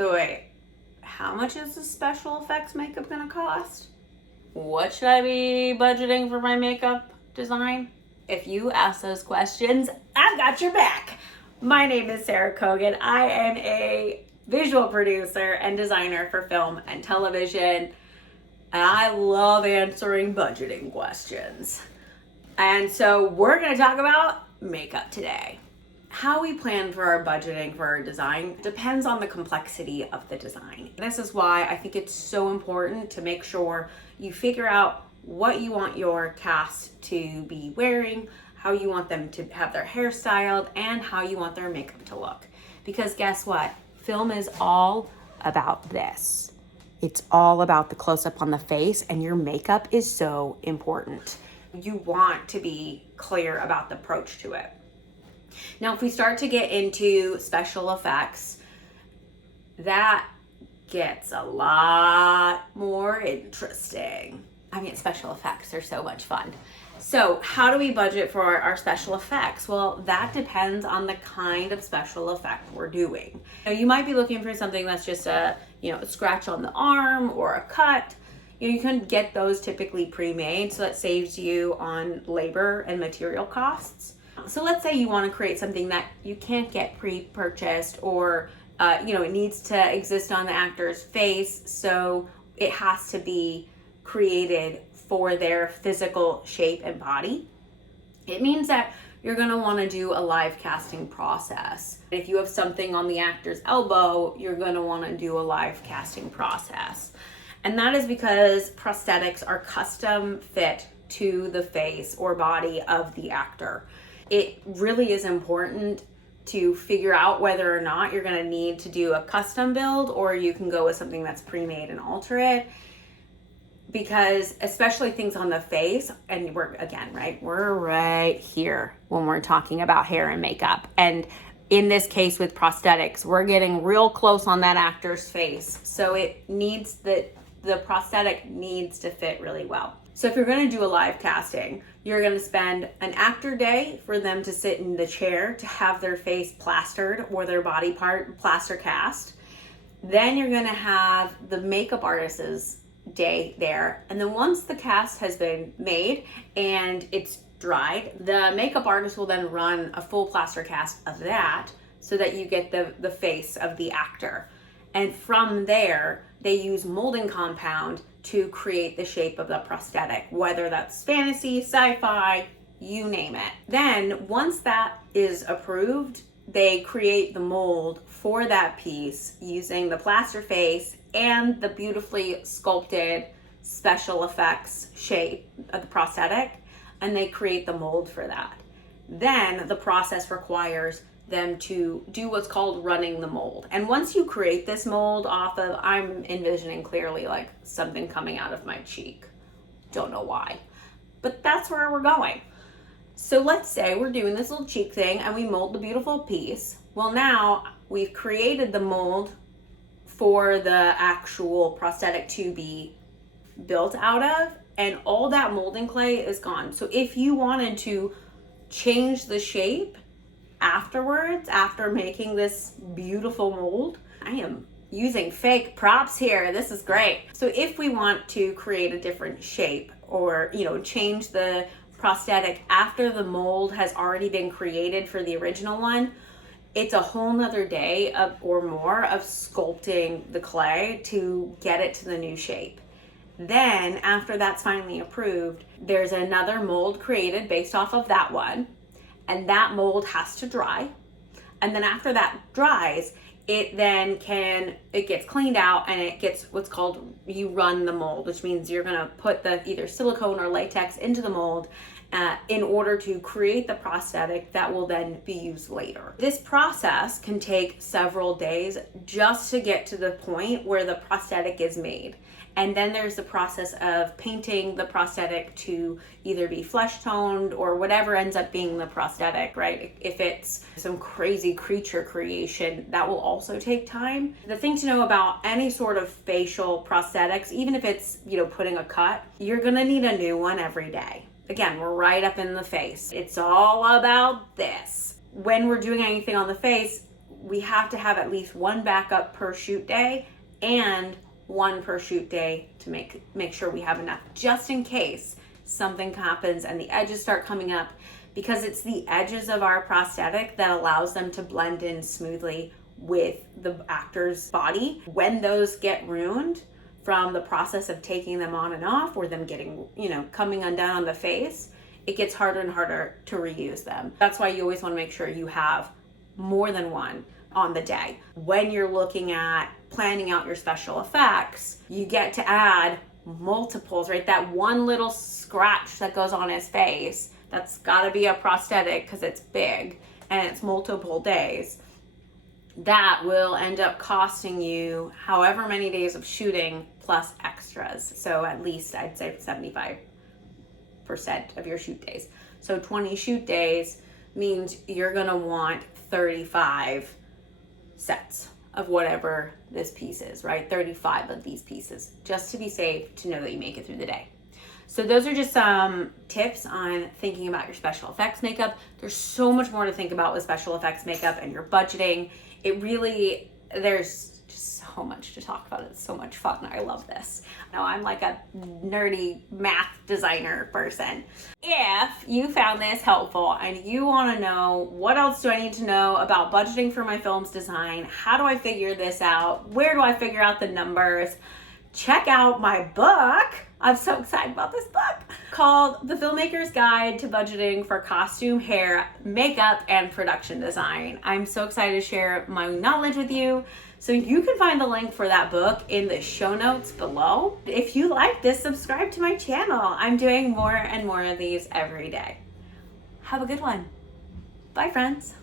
So wait, how much is the special effects makeup gonna cost? What should I be budgeting for my makeup design? If you ask those questions, I've got your back. My name is Sarah Kogan. I am a visual producer and designer for film and television, and I love answering budgeting questions. And so we're gonna talk about makeup today. How we plan for our budgeting for our design depends on the complexity of the design. This is why I think it's so important to make sure you figure out what you want your cast to be wearing, how you want them to have their hair styled, and how you want their makeup to look. Because guess what? Film is all about this. It's all about the close-up on the face, and your makeup is so important. You want to be clear about the approach to it. Now, if we start to get into special effects, that gets a lot more interesting. I mean, special effects are so much fun. So how do we budget for our special effects? Well, that depends on the kind of special effect we're doing. Now, you might be looking for something that's just a scratch on the arm or a cut. You can get those typically pre-made, so that saves you on labor and material costs. So let's say you want to create something that you can't get pre-purchased, or it needs to exist on the actor's face, so it has to be created for their physical shape and body. It means that you're going to want to do a live casting process. If you have something on the actor's elbow, you're going to want to do a live casting process. And that is because prosthetics are custom fit to the face or body of the actor. It really is important to figure out whether or not you're going to need to do a custom build, or you can go with something that's pre-made and alter it. Because especially things on the face, and we're right here when we're talking about hair and makeup. And in this case with prosthetics, we're getting real close on that actor's face. So it needs the prosthetic needs to fit really well. So if you're going to do a live casting, you're going to spend an actor day for them to sit in the chair to have their face plastered or their body part plaster cast. Then you're going to have the makeup artist's day there. And then once the cast has been made and it's dried, the makeup artist will then run a full plaster cast of that so that you get the face of the actor. And from there, they use molding compound to create the shape of the prosthetic, whether that's fantasy, sci-fi, you name it. Then once that is approved, they create the mold for that piece using the plaster face and the beautifully sculpted special effects shape of the prosthetic, and they create the mold for that. Then the process requires them to do what's called running the mold. And once you create this mold off of, I'm envisioning clearly like something coming out of my cheek. Don't know why, but that's where we're going. So let's say we're doing this little cheek thing and we mold the beautiful piece. Well, now we've created the mold for the actual prosthetic to be built out of, and all that molding clay is gone. So if you wanted to change the shape afterwards, after making this beautiful mold, I am using fake props here. This is great. So if we want to create a different shape or, change the prosthetic after the mold has already been created for the original one, it's a whole nother day or more of sculpting the clay to get it to the new shape. Then after that's finally approved, there's another mold created based off of that one, and that mold has to dry. And then after that dries, it gets cleaned out and it gets what's called, you run the mold, which means you're gonna put the either silicone or latex into the mold in order to create the prosthetic that will then be used later. This process can take several days just to get to the point where the prosthetic is made. And then there's the process of painting the prosthetic to either be flesh toned or whatever ends up being the prosthetic, right? If it's some crazy creature creation, that will also take time. The thing to know about any sort of facial prosthetics, even if it's, putting a cut, you're gonna need a new one every day. Again, we're right up in the face. It's all about this. When we're doing anything on the face, we have to have at least one backup per shoot day and one per shoot day to make sure we have enough, just in case something happens and the edges start coming up, because it's the edges of our prosthetic that allows them to blend in smoothly with the actor's body. When those get ruined from the process of taking them on and off, or them getting, coming undone on the face, it gets harder and harder to reuse them. That's why you always want to make sure you have more than one on the day. When you're looking at planning out your special effects, you get to add multiples, right? That one little scratch that goes on his face, that's got to be a prosthetic because it's big and it's multiple days. That will end up costing you however many days of shooting plus extras. So at least I'd say 75% of your shoot days. So 20 shoot days means you're gonna want 35 sets of whatever this piece is, right? 35 of these pieces, just to be safe, to know that you make it through the day. So those are just some tips on thinking about your special effects makeup. There's so much more to think about with special effects makeup and your budgeting. There's just so much to talk about. It's so much fun. I love this. Now I'm like a nerdy math designer person. If you found this helpful and you want to know what else do I need to know about budgeting for my film's design, how do I figure this out, where do I figure out the numbers, check out my book. I'm so excited about this book called The Filmmaker's Guide to Budgeting for Costume, Hair, Makeup, and Production Design. I'm so excited to share my knowledge with you. So you can find the link for that book in the show notes below. If you like this, subscribe to my channel. I'm doing more and more of these every day. Have a good one. Bye, friends.